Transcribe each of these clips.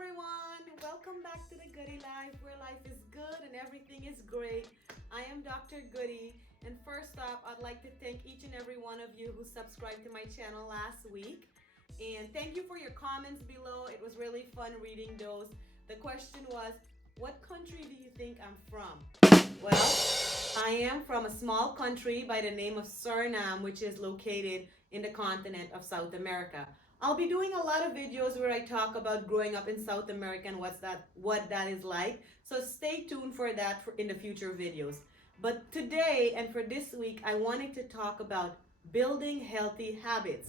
everyone. Welcome back to the Guddi Life, where life is good and everything is great. I am Dr. Guddi, and first off, I'd like to thank each and every one of you who subscribed to my channel last week. And thank you for your comments below. It was really fun reading those. The question was, what country do you think I'm from? Well, I am from a small country by the name of Suriname, which is located in the continent of South America. I'll be doing a lot of videos where I talk about growing up in South America and what that is like. So stay tuned for that in the future videos. But today and for this week, I wanted to talk about building healthy habits.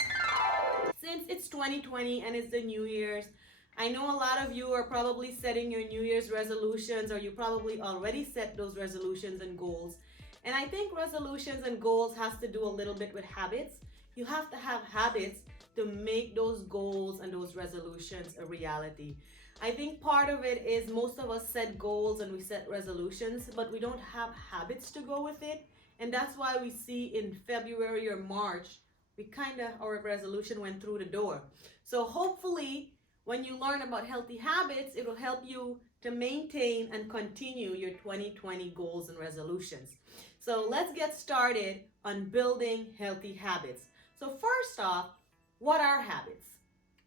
Since it's 2020 and it's the New Year's, I know a lot of you are probably setting your New Year's resolutions, or you probably already set those resolutions and goals. And I think resolutions and goals has to do a little bit with habits. You have to have habits to make those goals and those resolutions a reality. I think part of it is most of us set goals and we set resolutions, but we don't have habits to go with it. And that's why we see in February or March, our resolution went through the door. So hopefully when you learn about healthy habits, it will help you to maintain and continue your 2020 goals and resolutions. So let's get started on building healthy habits. So first off, what are habits?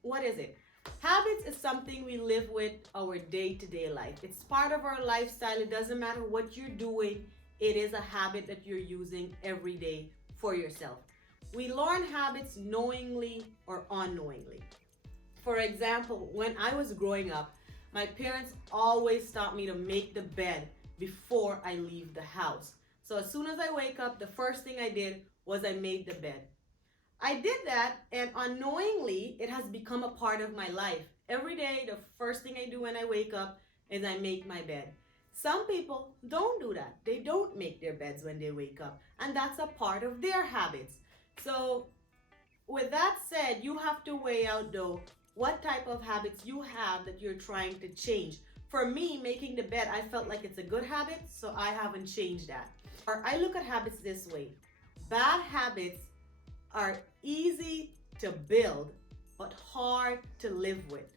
What is it? Habits is something we live with our day-to-day life. It's part of our lifestyle. It doesn't matter what you're doing. It is a habit that you're using every day for yourself. We learn habits knowingly or unknowingly. For example, when I was growing up, my parents always taught me to make the bed before I leave the house. So as soon as I wake up, the first thing I did was I made the bed. I did that, and unknowingly, it has become a part of my life. Every day, the first thing I do when I wake up is I make my bed. Some people don't do that. They don't make their beds when they wake up, and that's a part of their habits. So with that said, you have to weigh out though what type of habits you have that you're trying to change. For me, making the bed, I felt like it's a good habit, so I haven't changed that. Or I look at habits this way. Bad habits are easy to build but hard to live with.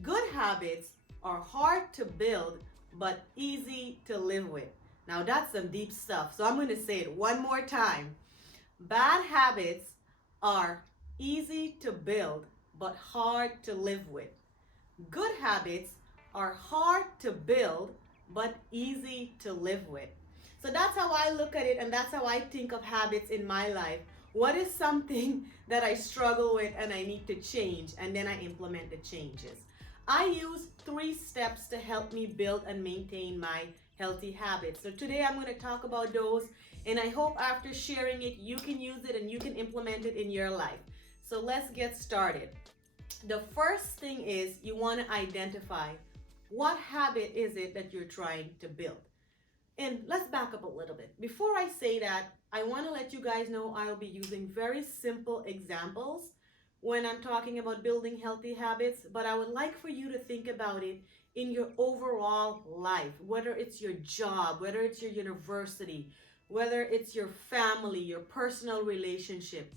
Good habits are hard to build but easy to live with. Now that's some deep stuff, so I'm going to say it one more time. Bad habits are easy to build but hard to live with. Good habits are hard to build but easy to live with. So that's how I look at it, and that's how I think of habits in my life. What is something that I struggle with and I need to change, and then I implement the changes. I use 3 steps to help me build and maintain my healthy habits. So today I'm going to talk about those, and I hope after sharing it, you can use it and you can implement it in your life. So let's get started. The first thing is you want to identify what habit is it that you're trying to build. And let's back up a little bit. Before I say that, I want to let you guys know I'll be using very simple examples when I'm talking about building healthy habits, but I would like for you to think about it in your overall life, whether it's your job, whether it's your university, whether it's your family, your personal relationship.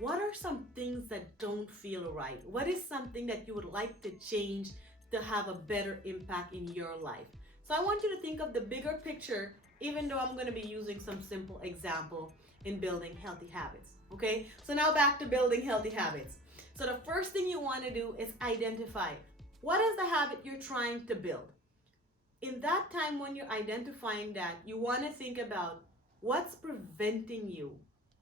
What are some things that don't feel right? What is something that you would like to change to have a better impact in your life? So I want you to think of the bigger picture, even though I'm going to be using some simple example in building healthy habits. Okay, so now back to building healthy habits. So the first thing you want to do is identify what is the habit you're trying to build. In that time when you're identifying that, you want to think about what's preventing you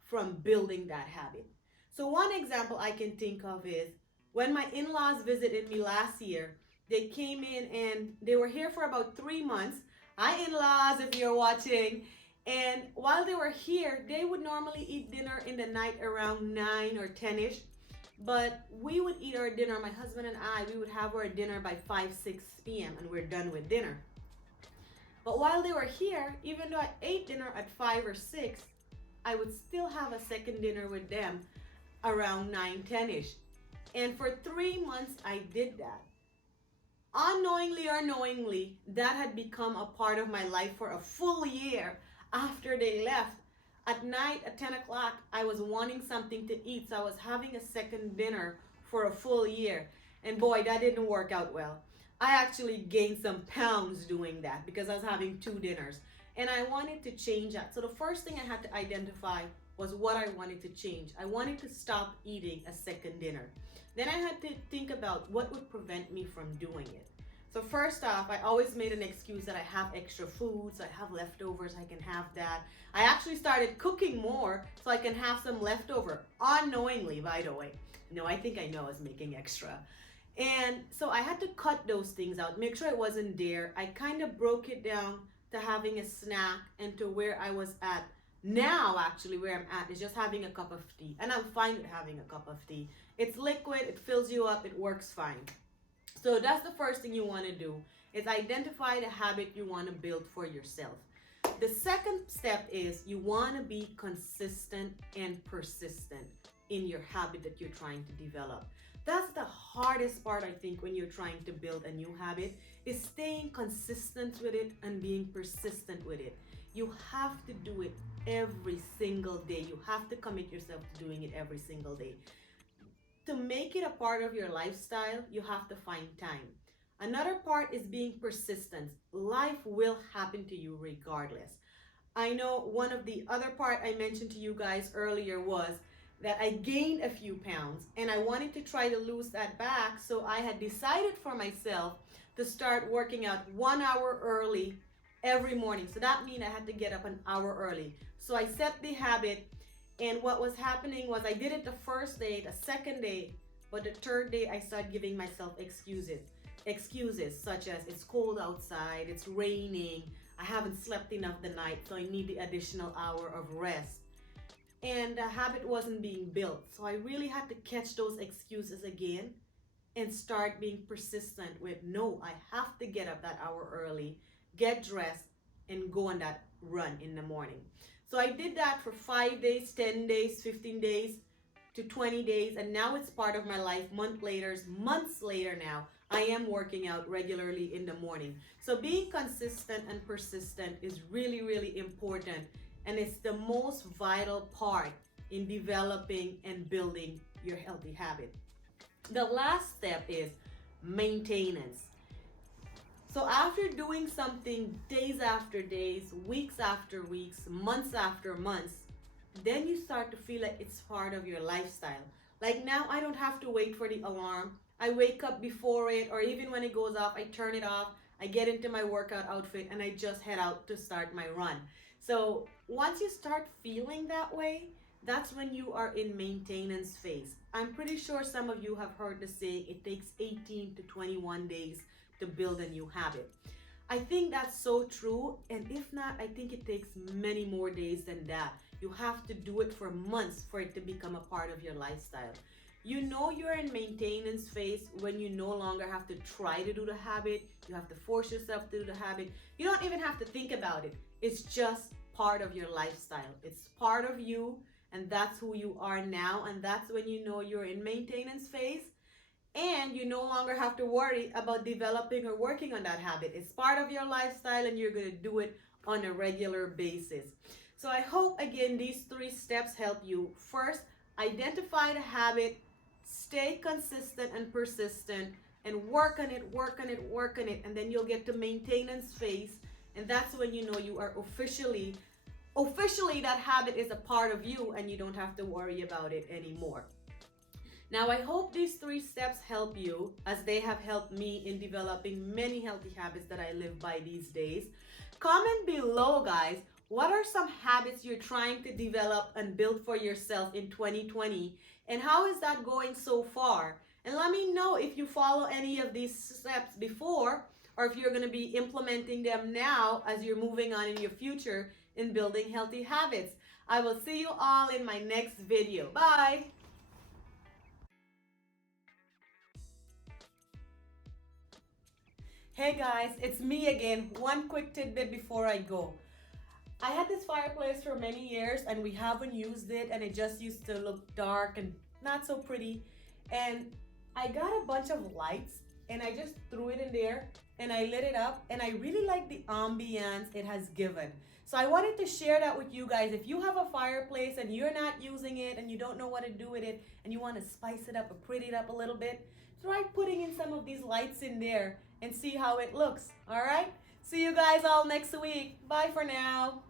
from building that habit. So one example I can think of is when my in-laws visited me last year. They came in and they were here for about 3 months. Hi, in-laws, if you're watching. And while they were here, they would normally eat dinner in the night around 9 or 10ish. But we would eat our dinner, my husband and I, we would have our dinner by 5, 6 p.m. and we're done with dinner. But while they were here, even though I ate dinner at 5 or 6, I would still have a second dinner with them around 9, 10ish. And for 3 months, I did that. Unknowingly or knowingly, that had become a part of my life for a full year after they left. At night at 10 o'clock, I was wanting something to eat, so I was having a second dinner for a full year. And boy, that didn't work out well. I actually gained some pounds doing that because I was having two dinners and I wanted to change that. So the first thing I had to identify was what I wanted to change. I wanted to stop eating a second dinner. Then I had to think about what would prevent me from doing it. So first off, I always made an excuse that I have extra food, so I have leftovers, I can have that. I actually started cooking more so I can have some leftover, unknowingly, by the way. No, I think I know I was making extra. And so I had to cut those things out, make sure it wasn't there. I kind of broke it down to having a snack and to where I was at now, actually, where I'm at is just having a cup of tea. And I'm fine with having a cup of tea. It's liquid, it fills you up, it works fine. So that's the first thing you want to do is identify the habit you want to build for yourself. The second step is you want to be consistent and persistent in your habit that you're trying to develop. That's the hardest part, I think, when you're trying to build a new habit is staying consistent with it and being persistent with it. You have to do it every single day. You have to commit yourself to doing it every single day. To make it a part of your lifestyle, you have to find time. Another part is being persistent. Life will happen to you regardless. I know one of the other part I mentioned to you guys earlier was that I gained a few pounds and I wanted to try to lose that back. So I had decided for myself to start working out 1 hour early every morning. So that means I had to get up an hour early. So I set the habit, and what was happening was I did it the first day, the second day, but the third day I started giving myself excuses. Excuses such as it's cold outside, it's raining, I haven't slept enough the night, so I need the additional hour of rest. And the habit wasn't being built. So I really had to catch those excuses again and start being persistent with no, I have to get up that hour early, get dressed, and go on that run in the morning. So I did that for 5 days, 10 days, 15 days to 20 days, and now it's part of my life. Months later now, I am working out regularly in the morning. So being consistent and persistent is really, really important, and it's the most vital part in developing and building your healthy habit. The last step is maintenance. So after doing something days after days, weeks after weeks, months after months, then you start to feel like it's part of your lifestyle. Like now I don't have to wait for the alarm. I wake up before it, or even when it goes off, I turn it off. I get into my workout outfit and I just head out to start my run. So once you start feeling that way, that's when you are in maintenance phase. I'm pretty sure some of you have heard the saying, it takes 18 to 21 days to build a new habit. I think that's so true, and if not, I think it takes many more days than that. You have to do it for months for it to become a part of your lifestyle. You know you're in maintenance phase when you no longer have to try to do the habit. You have to force yourself to do the habit. You don't even have to think about it. It's just part of your lifestyle. It's part of you, and that's who you are now, and that's when you know you're in maintenance phase. And you no longer have to worry about developing or working on that habit. It's part of your lifestyle and you're going to do it on a regular basis. So I hope, again, these 3 steps help you. First, identify the habit, stay consistent and persistent, and work on it, work on it, work on it. And then you'll get to maintenance phase. And that's when you know you are officially that habit is a part of you and you don't have to worry about it anymore. Now, I hope these 3 steps help you as they have helped me in developing many healthy habits that I live by these days. Comment below, guys, what are some habits you're trying to develop and build for yourself in 2020, and how is that going so far? And let me know if you follow any of these steps before, or if you're going to be implementing them now as you're moving on in your future in building healthy habits. I will see you all in my next video. Bye! Hey guys, it's me again. One quick tidbit before I go. I had this fireplace for many years and we haven't used it, and it just used to look dark and not so pretty. And I got a bunch of lights and I just threw it in there and I lit it up, and I really like the ambiance it has given. So I wanted to share that with you guys. If you have a fireplace and you're not using it and you don't know what to do with it and you want to spice it up or pretty it up a little bit, try putting in some of these lights in there and see how it looks. All right? See you guys all next week. Bye for now.